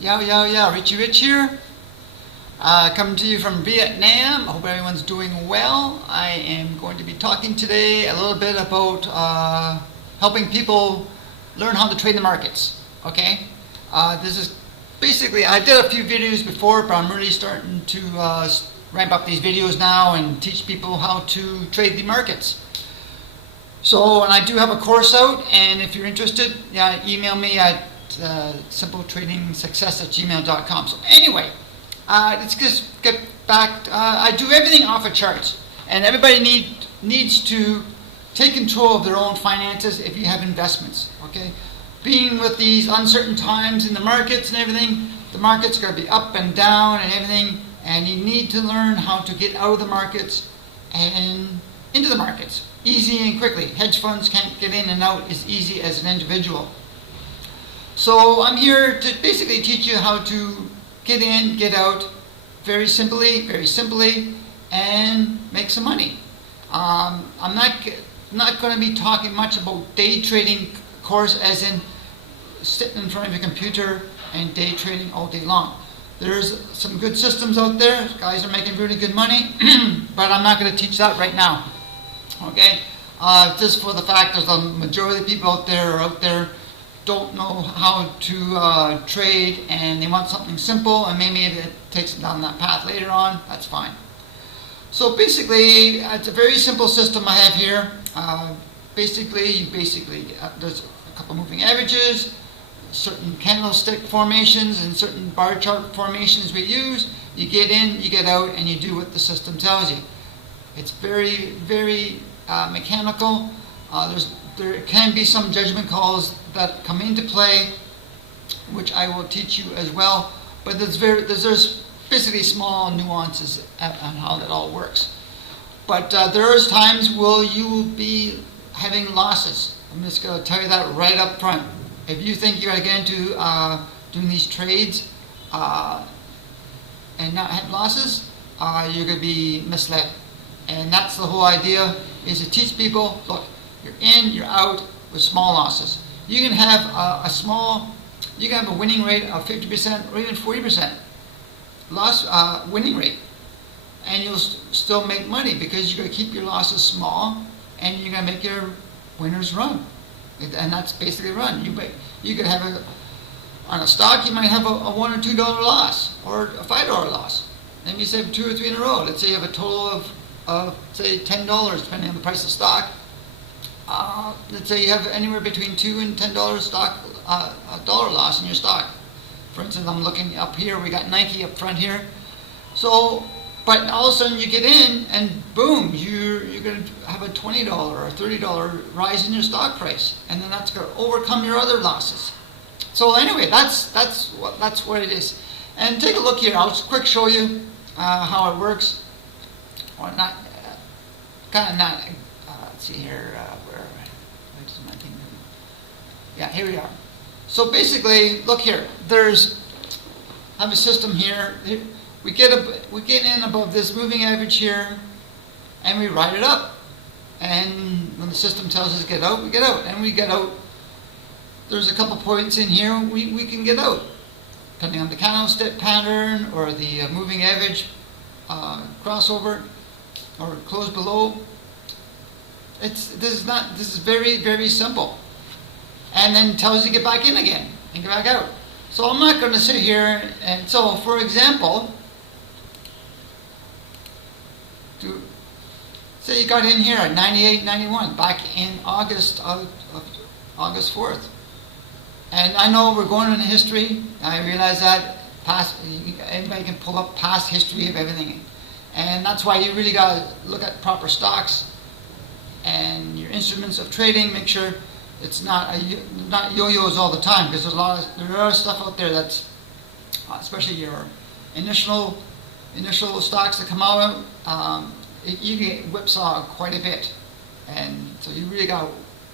Yeah, Richie Rich here. Coming to you from Vietnam. I hope everyone's doing well. I am going to be talking today a little bit about helping people learn how to trade the markets. Okay? This is basically, I did a few videos before, but I'm really starting to ramp up these videos now and teach people how to trade the markets. So, and I do have a course out, and if you're interested, email me at simpletradingsuccess@gmail.com. So anyway, let's just get back. I do everything off of charts, and everybody needs to take control of their own finances if you have investments. Okay, being with these uncertain times in the markets and everything, the market's going to be up and down and everything, and you need to learn how to get out of the markets and into the markets easy and quickly. Hedge funds can't get in and out as easy as an individual. So I'm here to basically teach you how to get in, get out very simply, and make some money. I'm not going to be talking much about day trading course as in sitting in front of your computer and day trading all day long. There's some good systems out there. Guys are making really good money, but I'm not going to teach that right now. Okay? Just for the fact there's a majority of people out there don't know how to trade, and they want something simple, and maybe if it takes them down that path later on, that's fine. So basically, it's a very simple system I have here. Basically, there's a couple moving averages, certain candlestick formations, and certain bar chart formations we use. You get in, you get out, and you do what the system tells you. It's very, very mechanical. There can be some judgment calls that come into play, which I will teach you as well. But there's basically small nuances on how that all works. But there is times where you will be having losses. I'm just going to tell you that right up front. If you think you're going to get into doing these trades and not have losses, you're going to be misled. And that's the whole idea, is to teach people, look, you're in, you're out with small losses. You can have a winning rate of 50% or even 40% loss winning rate, and you'll still make money because you're going to keep your losses small, and you're going to make your winners run. And that's basically run. You could have on a stock, you might have a $1 or $2 loss or a $5 loss. Then you save 2 or 3 in a row. Let's say you have a total of say $10, depending on the price of stock. Let's say you have anywhere between $2 and $10 stock, dollar loss in your stock. For instance, I'm looking up here. We got Nike up front here. So, but all of a sudden you get in, and boom, you're going to have a $20 or $30 rise in your stock price, and then that's going to overcome your other losses. So anyway, that's what it is. And take a look here. I'll just quick show you how it works. Or not, kind of not. Let's see here. Where does my thing go? Yeah, here we are. So basically, look here. I have a system here. We get in above this moving average here, and we ride it up. And when the system tells us to get out, we get out, and we get out. There's a couple points in here we can get out, depending on the candlestick pattern or the moving average crossover or close below. This is very, very simple. And then tells you to get back in again and get back out. So I'm not going to sit here and, so for example, say you got in here at 98.91 back in August 4th. And I know we're going into history. I realize that anybody can pull up past history of everything. And that's why you really got to look at proper stocks and your instruments of trading. Make sure it's not yo-yos all the there is a lot of stuff out there that's, especially your initial stocks that come out, you get whipsaw quite a bit, and so you really got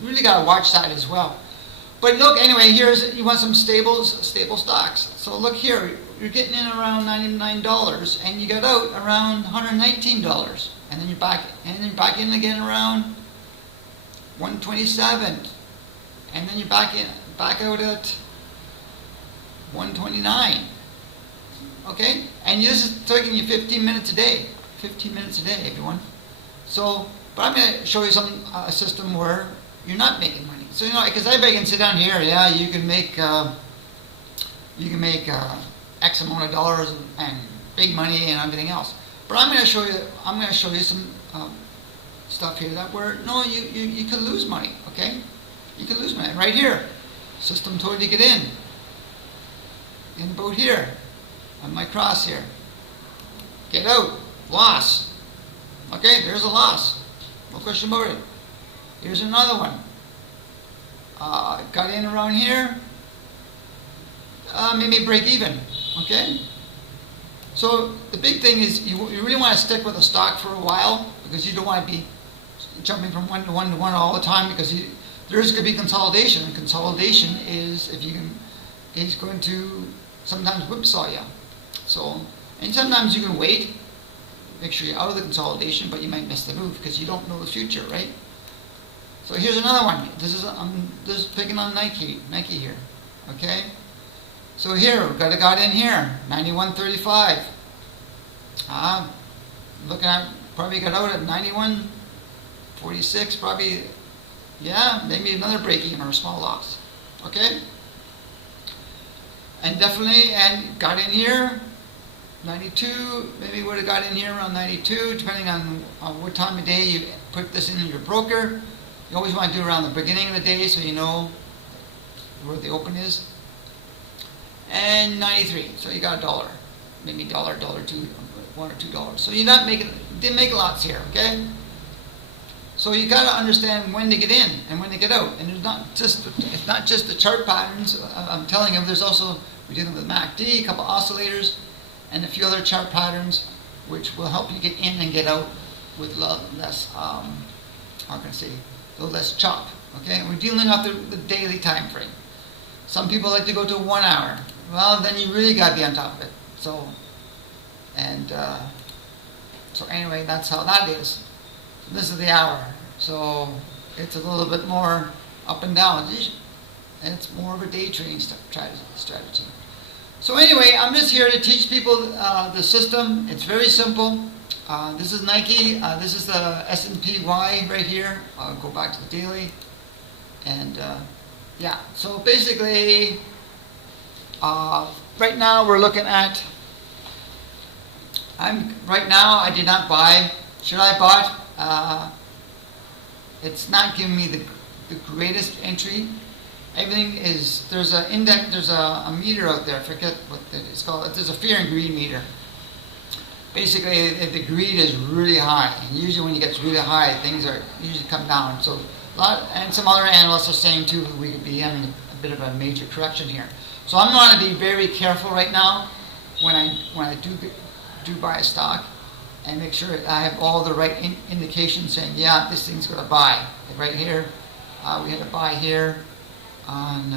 to watch that as well. But look, anyway, you want some stable stocks. So look here, you're getting in around $99, and you got out around $119, and then you're back in again around $127, and then you're back out at 129. Okay? And this is taking you 15 minutes a day. 15 minutes a day, everyone. So, but I'm going to show you some a system where you're not making money. So, because everybody can sit down here, yeah, you can make X amount of dollars and big money and everything else. But I'm going to show you some stuff here that where no, you can lose money. Okay, you can lose money right here. System told you to get in about here on my cross here. Get out, loss. Okay, there's a loss. No question about it. Here's another one. Got in around here. Maybe break even. Okay. So the big thing is you really want to stick with a stock for a while because you don't want to be jumping from one to one to one all the time because there is going to be consolidation, and consolidation is going to sometimes whipsaw you. So, and sometimes you can wait, make sure you're out of the consolidation, but you might miss the move because you don't know the future, right? So here's another one. I'm just picking on Nike here, okay? So here we've got in here 91.35. Looking at probably got out at 91.46. Probably, yeah, maybe another break even or a small loss, okay? And definitely, and got in here 92. Maybe would have got in here around 92, depending on what time of day you put this in your broker. You always want to do it around the beginning of the day so you know where the open is. And 93, so you got $1, maybe $1, $2, $1 or $2. So you're not making, didn't make lots here, okay? So you got to understand when to get in and when to get out. And it's not just the chart patterns. I'm telling you, there's also, we're dealing with MACD, a couple oscillators, and a few other chart patterns which will help you get in and get out with less, how can I say, a little less chop, okay? And we're dealing off the daily time frame. Some people like to go to 1 hour. Well, then you really got to be on top of it. So anyway, that's how that is. So this is the hour. So it's a little bit more up and down. And it's more of a day trading strategy. So anyway, I'm just here to teach people the system. It's very simple. This is Nike. This is the S&P-Y right here. I'll go back to the daily. And yeah, so basically, right now we're looking at, right now I did not buy. Should I bought? It's not giving me the greatest entry. Everything is, there's a index, there's a meter out there, I forget what it's called. There's a fear and greed meter. Basically, if the greed is really high, and usually when it gets really high, things are usually come down. So and some other analysts are saying too we could be having a bit of a major correction here. So I'm going to be very careful right now when I do buy a stock and make sure I have all the right indications saying, yeah, this thing's going to buy. Like right here, we had a buy here on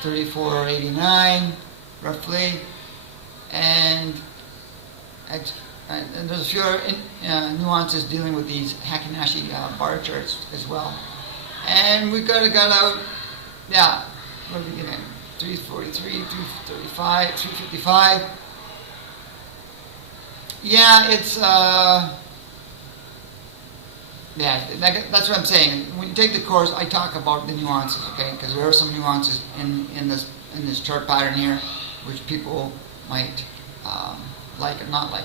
34.89 roughly, and there's a few other nuances dealing with these Hakinashi bar charts as well. And we got out, yeah, what did we get in? 343, 335, 355. Yeah, it's, yeah, that's what I'm saying. When you take the course, I talk about the nuances, okay? Because there are some nuances in this chart pattern here, which people might like or not like.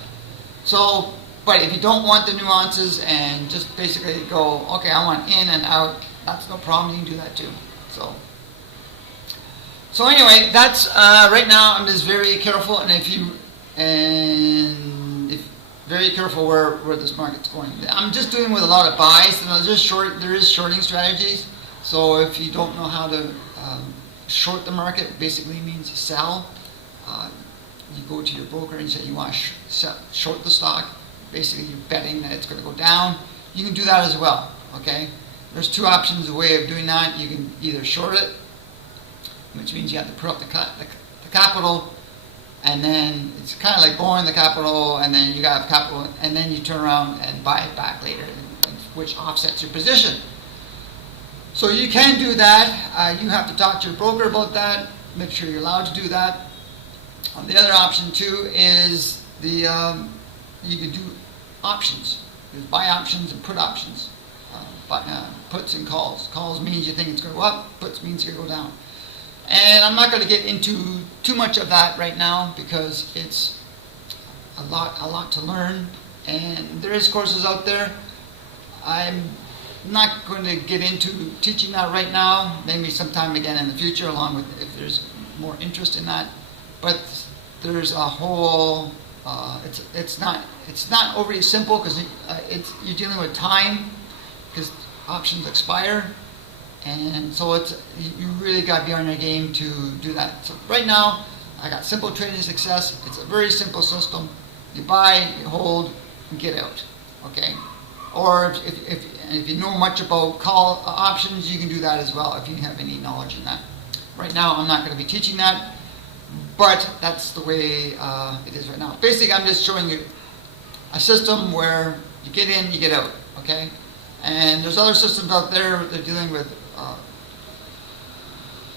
So, but if you don't want the nuances and just basically go, okay, I want in and out, that's no problem. You can do that too. So anyway, that's right now. I'm just very careful, and very careful where this market's going. I'm just doing with a lot of buys, and there is shorting strategies. So if you don't know how to short the market, it basically means sell. You go to your broker and say you want to short the stock. Basically, you're betting that it's going to go down. You can do that as well. Okay. There's two options. A way of doing that: you can either short it, which means you have to put up the capital. And then it's kind of like borrowing the capital, and then you got capital, and then you turn around and buy it back later, which offsets your position. So you can do that. You have to talk to your broker about that. make sure you're allowed to do that. The other option too is you can do options. There's buy options and put options. Puts and calls. Calls means you think it's going to go up. Puts means it's going to go down. And I'm not going to get into too much of that right now because it's a lot to learn. And there is courses out there. I'm not going to get into teaching that right now. Maybe sometime again in the future, along with if there's more interest in that. But there's a whole. It's not overly simple because you're dealing with time because options expire, and so you really got to be on your game to do that. So right now, I got Simple Trading Success. It's a very simple system. You buy, you hold, and get out. Okay. Or if you know much about call options, you can do that as well if you have any knowledge in that. Right now, I'm not going to be teaching that. But that's the way it is right now. Basically, I'm just showing you a system where you get in, you get out, okay? And there's other systems out there that are dealing with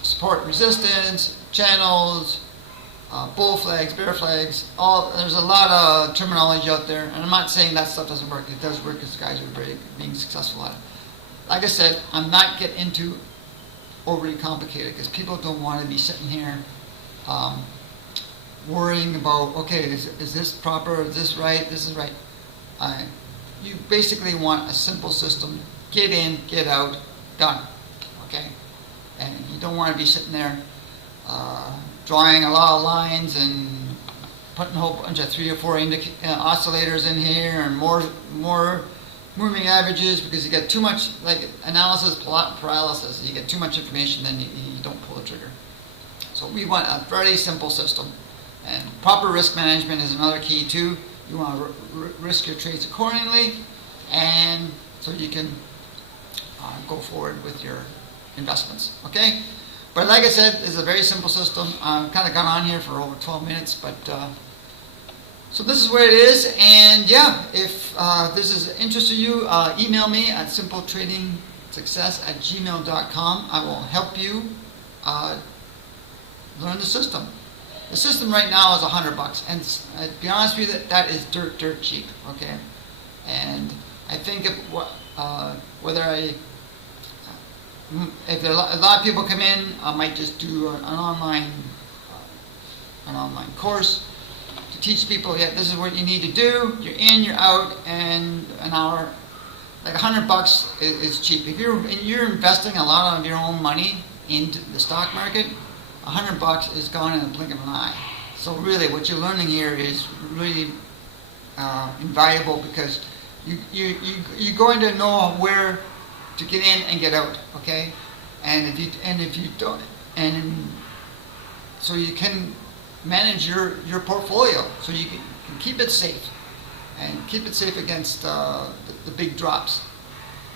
support resistance, channels, bull flags, bear flags. There's a lot of terminology out there, and I'm not saying that stuff doesn't work. It does work because guys are being successful at it. Like I said, I'm not getting into overly complicated because people don't want to be sitting here worrying about, okay, is this proper, is this right, this is right. You basically want a simple system, get in, get out, done, okay? And you don't want to be sitting there drawing a lot of lines and putting a whole bunch of 3 or 4 oscillators in here and more moving averages because you get too much, like analysis paralysis. You get too much information, then you don't pull the trigger. So we want a very simple system. And proper risk management is another key too. You want to risk your trades accordingly, and so you can go forward with your investments. Okay? But like I said, it's a very simple system. I've kind of gone on here for over 12 minutes, but so this is where it is. And yeah, if this is interest to you, email me at simpletradingsuccess@gmail.com. I will help you learn the system. The system right now is $100, and to be honest with you, that is dirt cheap. Okay, and I think if there are a lot of people come in, I might just do an online course to teach people. Yeah, this is what you need to do. You're in, you're out, and an hour. Like $100 is cheap. If you're investing a lot of your own money into the stock market, $100 is gone in a blink of an eye. So really, what you're learning here is really invaluable because you're going to know where to get in and get out. Okay, and if you don't, and so you can manage your portfolio so you can keep it safe and keep it safe against the big drops.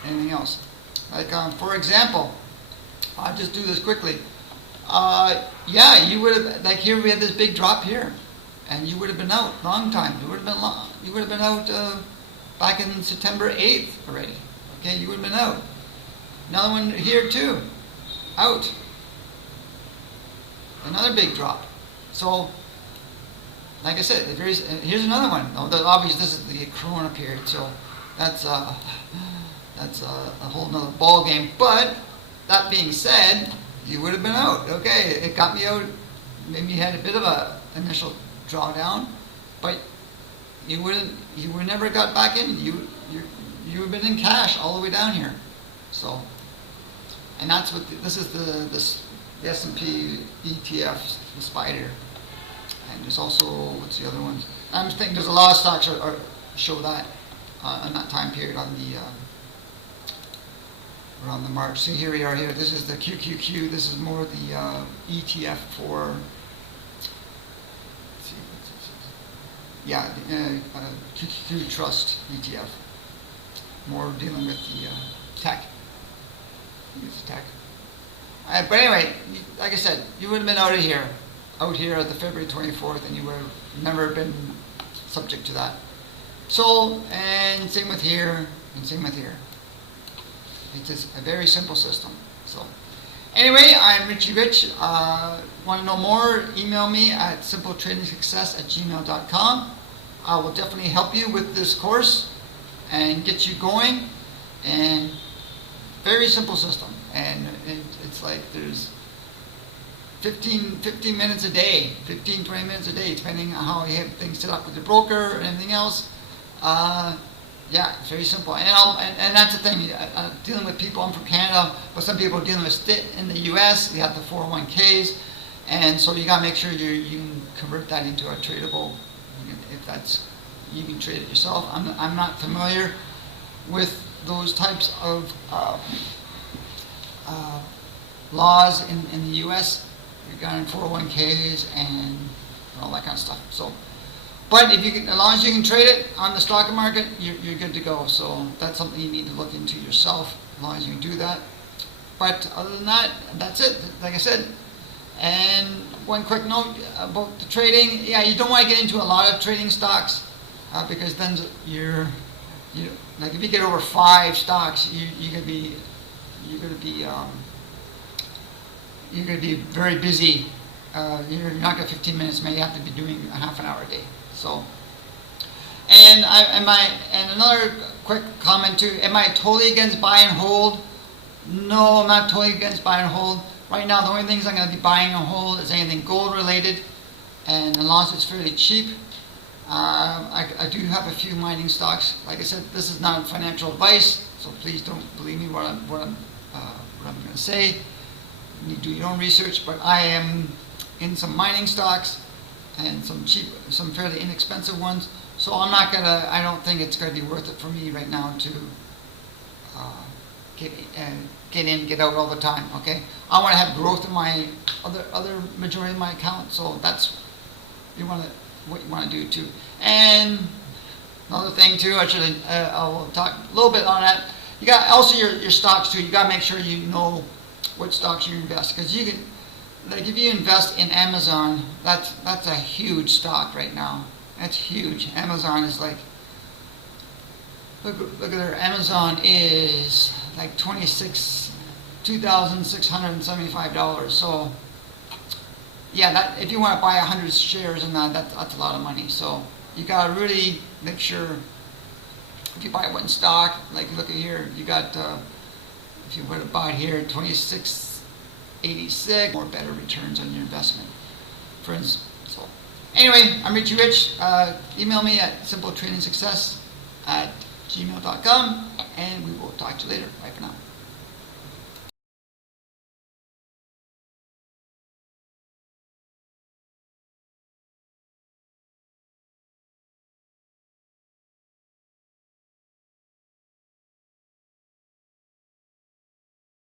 Anything else? Like for example, I'll just do this quickly. Yeah, you would have, like here we had this big drop here, and you would have been out long time. You would have been out back in September 8th already. Okay, you would have been out. Another one here too, out. Another big drop. So, like I said, here's another one. Obviously, this is the Corona period, so that's a whole nother ball game. But that being said, you would have been out. Okay, it got me out. Maybe you had a bit of a initial drawdown, but you would never got back in. You have been in cash all the way down here. So, and that's what this is the S&P ETF, the Spider, and there's also what's the other ones? I'm thinking there's a lot of stocks show that in that time period on the. Around the March. See, here we are here. This is the QQQ. This is more the ETF for, let's see, QQQ Trust ETF. More dealing with the tech. It's tech. But anyway, like I said, you would have been out here at the February 24th, and you would have never been subject to that. So, and same with here, and same with here. It's just a very simple system. So, Anyway, I'm Richie Rich. Want to know more? Email me at simpletradingsuccess@gmail.com. I will definitely help you with this course and get you going. And very simple system. And it's like there's 15 minutes a day, 20 minutes a day, depending on how you have things set up with your broker and everything else. Yeah, it's very simple. And that's the thing, dealing with people, I'm from Canada, but some people are dealing with in the US, they have the 401ks, and so you got to make sure you can convert that into a tradable, if that's, you can trade it yourself. I'm not familiar with those types of laws in the US regarding 401ks and all that kind of stuff. So, but if you can, as long as you can trade it on the stock market, you're good to go. So that's something you need to look into yourself, as long as you can do that. But other than that, that's it. Like I said. And one quick note about the trading. Yeah, you don't want to get into a lot of trading stocks because then you're like if you get over 5 stocks, you're gonna be very busy. You're not gonna 15 minutes. Maybe you have to be doing a half an hour a day. So, and another quick comment too. Am I totally against buy and hold? No, I'm not totally against buy and hold. Right now, the only things I'm going to be buying and hold is anything gold related, and as long as it's fairly cheap. I do have a few mining stocks. Like I said, this is not financial advice, so please don't believe me what I'm going to say. You need to do your own research, but I am in some mining stocks and some cheap, some fairly inexpensive ones. So I don't think it's going to be worth it for me right now to get in, get out all the time. Okay, I want to have growth in my other majority of my account. So that's what you want to do too. And another thing too, I'll talk a little bit on that. You got also your stocks too. You got to make sure you know what stocks you invest, because you can, like if you invest in Amazon, that's a huge stock right now. That's huge. Amazon is like, look at their, Amazon is like $2,675. So yeah, that if you want to buy 100 shares in that's a lot of money. So you got to really make sure if you buy one stock, like look at here, you got if you would have bought here 26.86, more better returns on your investment, for instance. So anyway, I'm Richie Rich. Email me at simpletradingsuccess@gmail.com, and we will talk to you later. Bye for now.